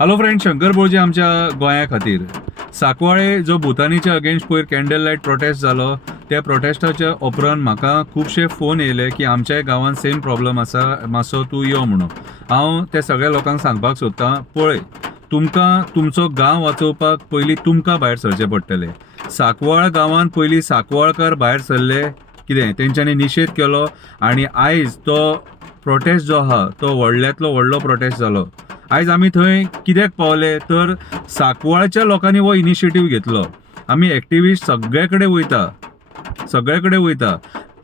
Hello friend, Shankar बोळजे आमच्या गोंया खातीर सांकवाळे जो भुतानीच्या अगेन्स्ट पयर कॅन्डल लायट प्रोटेस्ट जालो त्या प्रोटेस्टाच्या उपरांत म्हाका खुबशे फोन येयले की आमच्याय गांवांत सेम प्रॉब्लम आसा, मातसो तूं यो म्हणून. हांव त्या सगळ्या लोकांक सांगपाक सोदतां, पळय तुमकां तुमचो गांव वाचोवपाक पयलीं तुमकां भायर सरचें पडटलें. सांकवाळ गांवांत पयलीं सांकवाळकार भायर सरले, कितें तेंच्यांनी निशेध केलो आनी आयज तो प्रोटेस्ट जो आहा तो व्हडल्यांतलो व्हडलो प्रोटेस्ट जालो. आयज आमी थंय कित्याक पावले तर सांकवाळच्या लोकांनी हो इनिशिएटीव घेतलो. आमी एक्टिविस्ट सगळे कडेन वयता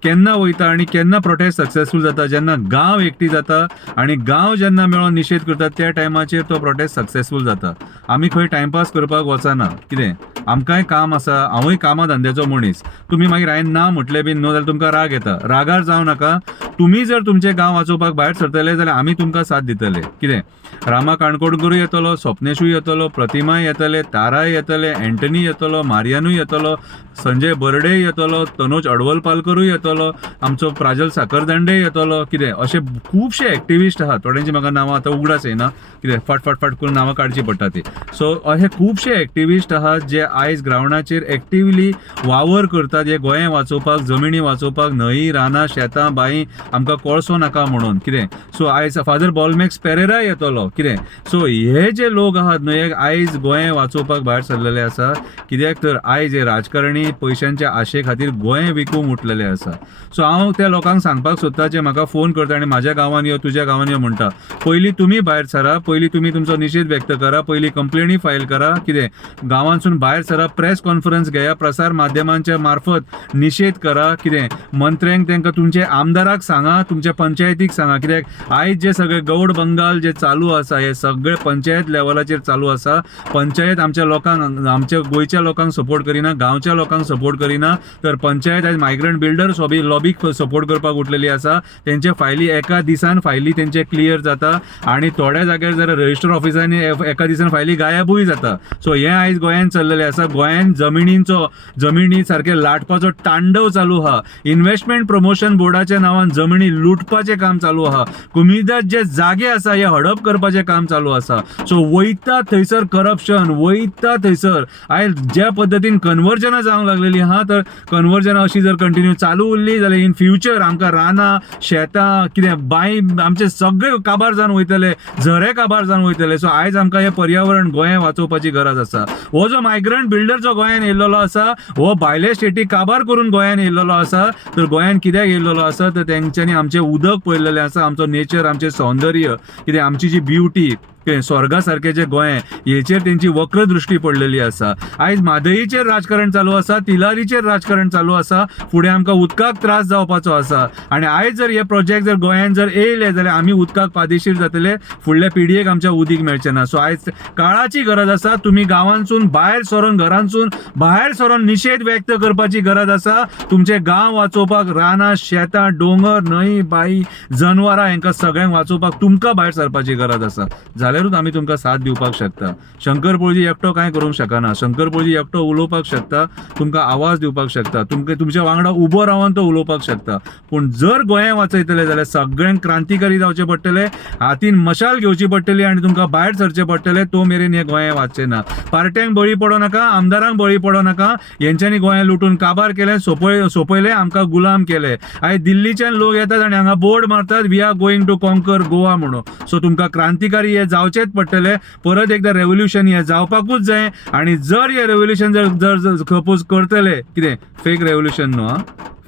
केन्ना वयता आनी केन्ना प्रोटेस्ट सक्सेसफूल जाता, जेन्ना गांव एकठी जाता आनी गांव जेन्ना मेळोन निशेध करता त्या टायमाचेर तो प्रोटेस्ट सक्सेसफूल जाता. आमी खंय टायमपास करपाक वचना, कितें आमकांय काम आसा, हांवूय कामा धंद्याचो मनीस. तुमी मागीर हांवें ना म्हटलें बीन न्हू जाल्यार तुमकां राग येता. रागार जावं नाका. तुमी जर तुमचें गांव वाचोवपाक भायर सरतले जाल्यार आमी तुमकां साथ दितले. कितें रामा काणकोणकरूय येतलो, स्वप्नेशूय येतलो, प्रतिमाय येतले, ताराय येतले, एंटनी येतलो, मारियानूय येतलो, संजय बर्डे येतलो, तनोज अडवलपालकरूय येतलो, आमचो प्राजल साखरदांडे येतलो. कितें अशे खुबशे एक्टिविस्ट आहात, थोड्यांची म्हाका नांवां आतां उगडास येना, कितें फाट करून नांवां काडची पडटा ती. सो अशे खुबशे एक्टिविस्ट आहात जे आयज ग्रावंडाचेर एक्टिवली वावर करतात, जे गोंय वाचोवपाक, जमिनी वाचोवपाक, न्हंय, रानां, शेतां, बांय आमकां कोळसो नाका म्हणून. कितें सो आयज फादर बॉलमॅक्स पेरेरा येतलो. कितें सो हे जे लोक आहात न्हू हे आयज गोंय वाचोवपाक भायर सरलेले आसा. कित्याक तर आयज हे राजकारणी पयशांच्या आशे खातीर गोंय विकूंक उठलेले आसा. सो हांव त्या लोकांक सांगपाक सोदता जे म्हाका फोन करता आनी म्हाज्या गांवांत यो, तुज्या गांवांत यो म्हणटा, पयलीं तुमी भायर सरा, पयलीं तुमी तुमचो निशेध व्यक्त करा, पयलीं कंप्लेनी फायल करा. कितें गांवांतसून भायर सरा, प्रेस कॉन्फरन्स घेया, प्रसार माध्यमांच्या मार्फत निशेध करा. कितें मंत्र्यांक तांकां तुमचे आमदाराक सांगा, तुमच्या पंचायतीक सांगा. कित्याक आयज जे सगळे गौड बंगाल जे चालू आसा हे सगळे पंचायत लेवलाचेर चालू आसा. पंचायत आमच्या लोकांक, आमच्या गोंयच्या लोकांक सपोर्ट करिना, गांवच्या लोकांक सपोर्ट करिना, तर पंचायत आयज मायग्रंट बिल्डर्स लॉबीक सपोर्ट करपाक उठलेली आसा. तेंचे फायली एका दिसान फायली तेंचे क्लियर जाता आनी थोड्या जाग्यार जर रजिस्टर ऑफिसांनी एका दिसान फायली गायबूय जाता. सो हे आयज गोंयांत चल्लेले आसा. गोंयांत जमिनी सारखे लाटपाचो तांडव चालू आहा. इन्व्हेस्टमेंट प्रमोशन बोर्डाच्या नांवान जमिनी लुटपाचें काम चालू आहा. कुमिदाद जे जागे आसा हे हडप करपाचें काम चालू आसा. सो वयता थंयसर करप्शन, वयता थंयसर. आयज ज्या पद्दतीन कन्वर्जनां जावंक लागलेली आहा, तर कन्वर्जनां अशी जर कंटिन्यू चालू उरली जाल्यार इन फ्युचर आमकां रानां, शेतां, कितें बांय आमचे सगळे काबार जावन वयतले, झरे काबार जावन वयतले. सो आयज आमकां हे पर्यावरण गोंय वाचोवपाची गरज आसा. हो जो मायग्रंट बिल्डर जो गोंयान येयल्लो आसा हो भायले स्टेटी काबार करून गोंयान येयल्लो आसा. तर गोंयान कित्याक येयल्लो आसा तर तेंच्यांनी आमचें उदक पळयल्लें आसा, आमचो नेचर, आमचें सौंदर्य, कितें आमची जी ब्युटी, स्वर्गा सारखे जे गोंय हेचेर तेंची वक्र दृश्टी पडलेली आसा. आयज म्हादईचेर राजकारण चालू आसा, तिलारीचेर राजकारण चालू आसा. फुडें आमकां उदकाक त्रास जावपाचो आसा आनी आयज जर हे प्रोजेक्ट जर गोंयान जर येयले जाल्यार आमी उदकाक पादेशीर जातले, फुडल्या पिडयेक आमच्या उदीक मेळचें ना. सो आयज काळाची गरज आसा. तुमी गांवांतसून भायर सरून, घरांतसून भायर सरून निशेध व्यक्त करपाची गरज आसा. तुमचे गांव वाचोवपाक, रानां, शेतां, डोंगर, न्हंय, बांय, जनवरां हेंकां सगळ्यांक वाचोवपाक तुमकां भायर सरपाची गरज आसा. जाल्यारूच आमी तुमकां साथ दिवपाक शकता. शंकर बोळजी एकटो कांय करूंक शकना. शंकर बोळजी एकटो उलोवपाक शकता, तुमकां आवाज दिवपाक शकता, तुमच्या वांगडा उबो रावन तो उलोवपाक शकता. पूण जर गोंय वाचयतले जाल्यार सगळ्यांक क्रांतिकारी जावचे पडटले, हातीन मशाल घेवची पडटली आनी तुमकां भायर सरचें पडटलें. तो मेरेन हे गोंय वाचचें ना. पार्ट्यांक बळी पडो नाका, आमदारांक बळी पडो नाका. हेंच्यांनी गोंय लुटून काबार केलें, सोपयलें, आमकां गुलाम केले. आयज दिल्लीच्यान लोक येतात आनी हांगा बोर्ड मारतात, we are going to conquer Goa म्हणून. सो तुमकां क्रांतिकारी हे जावचेच पडटले. परत एकदा रेव्होल्युशन हे जावपाकूच जाय. आनी जर हे रेव्होल्युशन जर सपोज करतले, कितें फेक रेव्होल्युशन न्हू,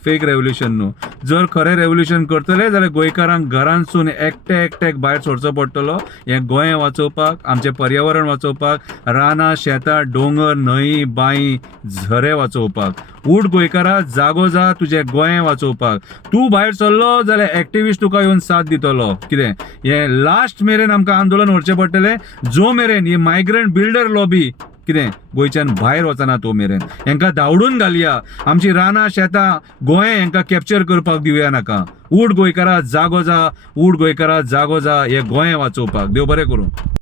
फेक रेव्होल्युशन न्हू, जर खरें रेव्होल्युशन करतले जाल्यार गोंयकारांक घरांतसून एकट्याक भायर सरचो पडटलो हें गोंय वाचोवपाक, आमचें पर्यावरण वाचोवपाक, रानां, शेतां, डोंगर, न्हंय, बांय, झरे वाचोवपाक. उठ गोंयकारा, जागो जा, तुजें गोंय वाचोवपाक. तूं भायर सरलो जाल्यार एक्टिविस्ट तुका येवन साथ दितलो. कितें हें लास्ट मेरेन आमकां आंदोलन व्हरचें पडटलें, जो मेरेन ही मायग्रंट बिल्डर लॉबी कितें गोंयच्यान भायर वचना तो मेरेन. हेंकां धांवडून घालया. आमची रानां, शेतां, गोंय हेंकां कॅप्चर करपाक दिवया नाका. उठ गोंयकारा, जागो जा, उठ गोंयकारा, जागो जा, हें गोंय वाचोवपाक. देव बरें करूं.